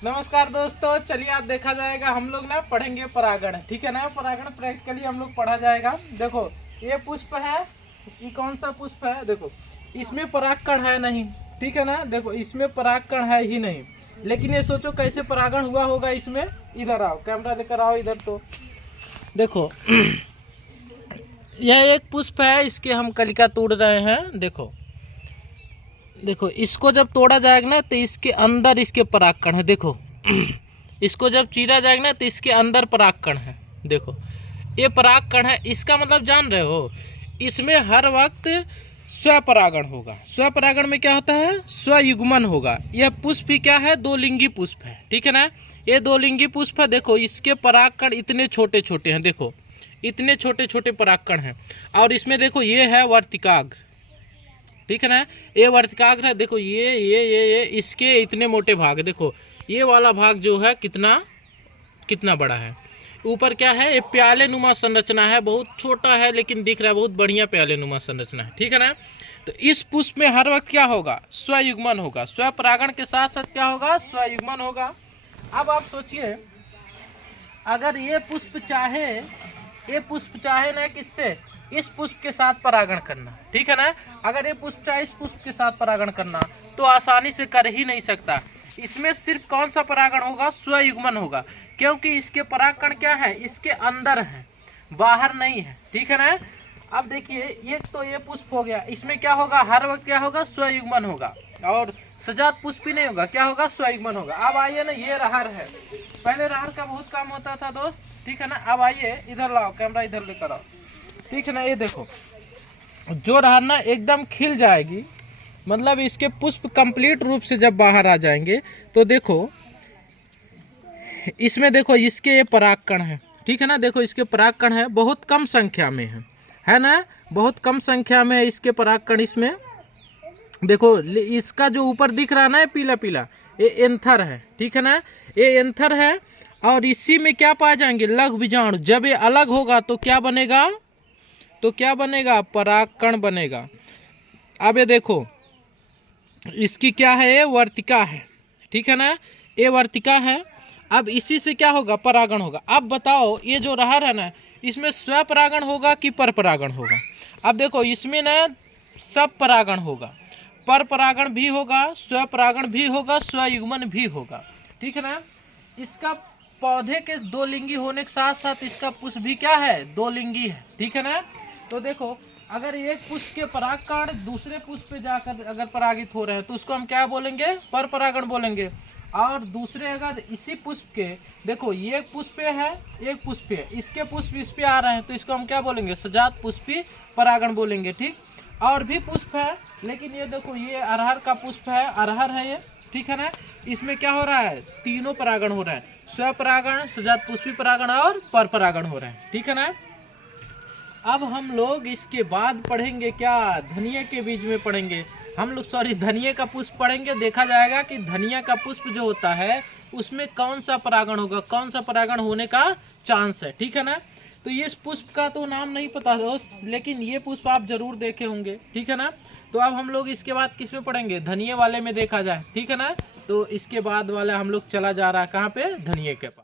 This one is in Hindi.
नमस्कार दोस्तों, चलिए आज देखा जाएगा हम लोग ना पढ़ेंगे परागण। ठीक है ना, परागण प्रैक्टिकली हम लोग पढ़ा जाएगा। देखो ये पुष्प है, ये कौन सा पुष्प है? देखो इसमें परागकण है नहीं, ठीक है ना। देखो इसमें परागकण है ही नहीं, लेकिन ये सोचो कैसे परागण हुआ होगा इसमें। इधर आओ, कैमरा लेकर आओ इधर। तो देखो यह एक पुष्प है, इसके हम कलिका तोड़ रहे हैं। देखो देखो इसको जब तोड़ा जाएगा ना तो इसके अंदर इसके परागकण है। देखो इसको जब चीरा जाएगा ना तो इसके अंदर परागकण है। देखो ये परागकण है, इसका मतलब जान रहे हो, इसमें हर वक्त स्वपरागण होगा। स्वपरागण में क्या होता है? स्वयुग्मन होगा। यह पुष्प ही क्या है? दो लिंगी पुष्प है, ठीक है ना। ये दो लिंगी पुष्प है। देखो इसके परागकण इतने छोटे छोटे हैं, देखो इतने छोटे छोटे परागकण हैं। और इसमें देखो ये है वर्तिकाग्र, ठीक है ना। ये वर्तिकाग्र है। देखो ये इसके इतने मोटे भाग, देखो ये वाला भाग जो है कितना कितना बड़ा है। ऊपर क्या है? ये प्याले नुमा संरचना है, बहुत छोटा है लेकिन दिख रहा है बहुत बढ़िया प्याले नुमा संरचना है, ठीक है ना। तो इस पुष्प में हर वक्त क्या होगा? स्वयुग्मन होगा। स्वपरागण के साथ साथ क्या होगा? स्वयुग्मन होगा। अब आप सोचिए, अगर ये पुष्प चाहे ना किससे? इस पुष्प के साथ परागण करना, ठीक है ना। अगर ये पुष्प चाहे इस पुष्प के साथ परागण करना तो आसानी से कर ही नहीं सकता। इसमें सिर्फ कौन सा परागण होगा? स्वयुग्मन होगा, क्योंकि इसके परागकण क्या है? इसके अंदर है, बाहर नहीं है, ठीक है ना। अब देखिए ये तो ये पुष्प हो गया, इसमें क्या होगा? हर वक्त क्या होगा? स्वयुग्मन होगा। और सजात पुष्प ही नहीं होगा, क्या होगा? स्वयुग्मन होगा। अब आइए ना, ये रहर है। पहले रहर का बहुत काम होता था दोस्त, ठीक है ना। अब आइए इधर लाओ, कैमरा इधर लेकर आओ, ठीक है ना। ये देखो जो रहर ना एकदम खिल जाएगी, मतलब इसके पुष्प कंप्लीट रूप से जब बाहर आ जाएंगे तो देखो इसमें देखो इसके ये परागकण है, ठीक है ना। देखो इसके परागकण है, बहुत कम संख्या में है ना, बहुत कम संख्या में है इसके परागकण। इसमें देखो इसका जो ऊपर दिख रहा है ना पीला पीला, ये एंथर है, ठीक है ना। ये एंथर है और इसी में क्या पाए जाएंगे? लघु बीजाणु। जब ये अलग होगा तो क्या बनेगा? तो क्या बनेगा? परागकण बनेगा। अब ये देखो इसकी क्या है? ये वर्तिका है, ठीक है ना। ये वर्तिका है। अब इसी से क्या होगा? परागण होगा। अब बताओ ये जो रहर है ना, इसमें स्वपरागण होगा कि परपरागण होगा? अब देखो इसमें ना सब परागण होगा, परपरागण भी होगा, स्वपरागण भी होगा, स्वयुग्मन भी होगा, ठीक है ना। इसका पौधे के दो लिंगी होने के साथ साथ इसका पुष्प भी क्या है? दो लिंगी है, ठीक है ना। तो देखो अगर एक पुष्प के परागकण दूसरे पुष्प पे जाकर अगर परागित हो रहे हैं तो उसको हम क्या बोलेंगे? परपरागण बोलेंगे। और दूसरे अगर इसी पुष्प के, देखो ये एक पुष्प है, एक पुष्प है, इसके पुष्प इस पे आ रहे हैं तो इसको हम क्या बोलेंगे? सजात पुष्पी परागण बोलेंगे, ठीक। और भी पुष्प है, लेकिन ये देखो ये अरहर का पुष्प है, अरहर है ये, ठीक है ना। इसमें क्या हो रहा है? तीनों परागण हो रहा है, स्वपरागण, सजात पुष्पी परागण और परपरागण हो रहे हैं, ठीक है ना। अब हम लोग इसके बाद पढ़ेंगे क्या? धनिया के बीज में पढ़ेंगे हम लोग, सॉरी धनिया का पुष्प पढ़ेंगे। देखा जाएगा कि धनिया का पुष्प जो होता है उसमें कौन सा परागण होगा, कौन सा परागण होने का चांस है, ठीक है ना। तो ये पुष्प का तो नाम नहीं पता दोस्त, लेकिन ये पुष्प आप जरूर देखे होंगे, ठीक है ना। तो अब हम लोग इसके बाद किस में पढ़ेंगे? धनिया वाले में देखा जाए, ठीक है ना। तो इसके बाद वाला हम लोग चला जा रहा है कहाँ पे? धनिया के पास।